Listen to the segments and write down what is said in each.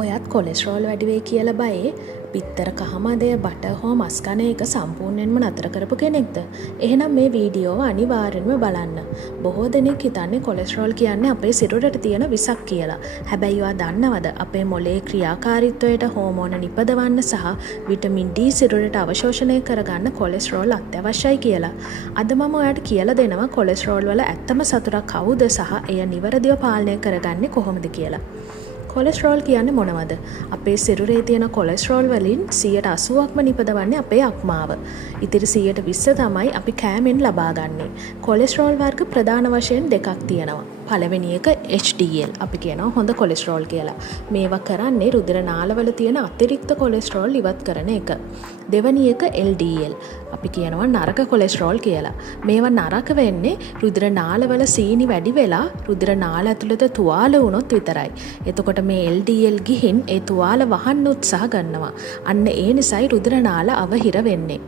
ඔයත් කොලෙස්ටරෝල් වැඩි වෙයි කියලා බයේ බිත්තර කහමදය බට හෝ මස් කන එක සම්පූර්ණයෙන්ම නතර කරපු කෙනෙක්ද? එහෙනම් මේ වීඩියෝව අනිවාර්යෙන්ම බලන්න. බොහෝ දෙනෙක් හිතන්නේ කොලෙස්ටරෝල් කියන්නේ අපේ සිරුරට තියෙන විසක් කියලා. හැබැයි ඔයා දන්නවද අපේ මොළයේ ක්‍රියාකාරීත්වයට හෝමෝන නිපදවන්න සහ විටමින් D සිරුරට අවශෝෂණය කරගන්න කොලෙස්ටරෝල් අත්‍යවශ්‍යයි කියලා. අද මම ඔයාලට කියලා දෙනවා කොලෙස්ටරෝල් වල ඇත්තම සතුරා කවුද සහ එය නිවැරදිව පාලනය කරගන්නේ කොහොමද කියලා. කොලෙස්ටරෝල් කියන්නේ මොනවද? අපේ සිරුරේ තියෙන කොලෙස්ටරෝල් වලින් 80%ක්ම නිපදවන්නේ අපේ අක්මාව. ඉතිරි 20% තමයි අපි කෑමෙන් ලබා ගන්නේ. කොලෙස්ටරෝල් වර්ග ප්‍රධාන වශයෙන් දෙකක් තියෙනවා. පළවෙනි එක HDL අපි කියනවා හොඳ කොලෙස්ටරෝල් කියලා. මේවා කරන්නේ රුධිර නාලවල තියෙන අතිරික්ත කොලෙස්ටරෝල් ඉවත් කරන එක. දෙවෙනි එක LDL අපි කියනවා නරක කොලෙස්ටරෝල් කියලා. මේවා නරක වෙන්නේ රුධිර නාලවල සීනි වැඩි වෙලා රුධිර නාල ඇතුළත තුවාල වුණොත් විතරයි. එතකොට මේ LDL ගිහින් ඒ තුවාල වහන්න උත්සාහ ගන්නවා. අන්න ඒ නිසායි රුධිර නාල අවහිර වෙන්නේ.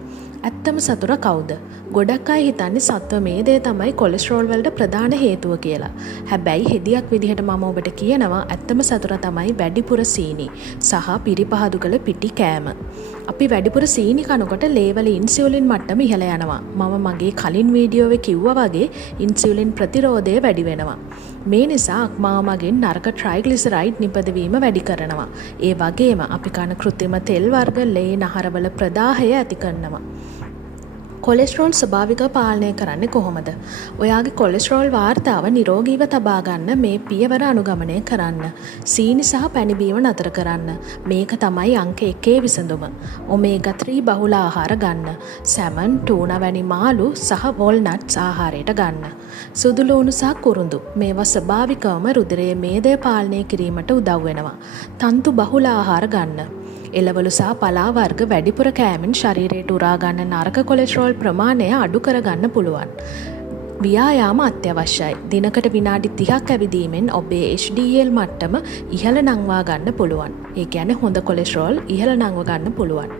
ඇත්තම සතුර කවුද? ගොඩක් අය හිතන්නේ සත්ව මේදය තමයි කොලෙස්ටරෝල් වලට ප්‍රධාන හේතුව කියලා. හැබැයි හෙදියක් විදිහට මම ඔබට කියනවා ඇත්තම සතුර තමයි වැඩිපුර සීනි සහ පිරිපහදු කළ පිටි කෑම. අපි වැඩිපුර සීනි කනකොට ලේවල ඉන්සියුලින් මට්ටම ඉහළ යනවා. මම මගේ කලින් වීඩියෝවේ කිව්වා වගේ ඉන්සියුලින් ප්‍රතිරෝධය වැඩි වෙනවා. මේ නිසා අක්මාව මගෙන් නරක ට්‍රයිග්ලිසරයිඩ් නිපදවීම වැඩි කරනවා. ඒ වගේම අපි කන කෘත්‍රිම තෙල් වර්ග ලේ නහරවල ප්‍රදාහය ඇති කරනවා. කොලෙස්ටරෝල් ස්වභාවිකව පාලනය කරන්නේ කොහොමද? ඔයාගේ කොලෙස්ටරෝල් වාර්තාව නිරෝගීව තබා ගන්න මේ පියවර අනුගමනය කරන්න. සීනි සහ පැණි බීම නතර කරන්න. මේක තමයි අංක 1 විසඳුම. ඔමේගා 3 බහුල ආහාර ගන්න. සැමන්, ටූනා වැනි මාළු සහ වෝල්නට්ස් ආහාරයට ගන්න. සුදු ලුණු සහ කුරුඳු මේවා ස්වභාවිකවම රුධිරයේ මේදය පාලනය කිරීමට උදව් වෙනවා. තන්තු බහුල ආහාර ගන්න. එළවලු සහ පලා වර්ග වැඩිපුර කෑමෙන් ශරීරයට උරා ගන්න නරක කොලෙස්ටරෝල් ප්‍රමාණය අඩු කරගන්න පුළුවන්. ව්‍යායාම අත්‍යවශ්‍යයි. දිනකට විනාඩි 30ක් ඇවිදීමෙන් ඔබේ HDL මට්ටම ඉහළ නංවා ගන්න පුළුවන්. ඒ කියන්නේ හොඳ කොලෙස්ටරෝල් ඉහළ නංව ගන්න පුළුවන්.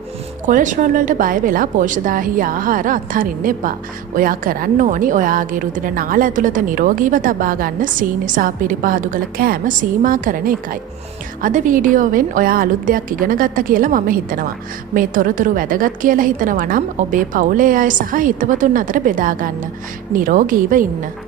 කොලෙස්ටරෝල් වලට බය වෙලා පෝෂ්‍යදායී ආහාර අත්හරින්න එපා. ඔයා කරන්න ඕනි ඔයාගේ රුධිර නාල ඇතුළත නිරෝගීව තබා ගන්න සීනි සහ පිරිපහදු කළ කෑම සීමා කරන එකයි. අද වීඩියෝවෙන් ඔයා අලුත් දෙයක් ඉගෙන ගත්තා කියලා මම හිතනවා. මේ තොරතුරු වැදගත් කියලා හිතනවා නම් ඔබේ පවුලේ අය සහ හිතවතුන් අතර බෙදා ගන්න. නිරෝගීව ඉන්න.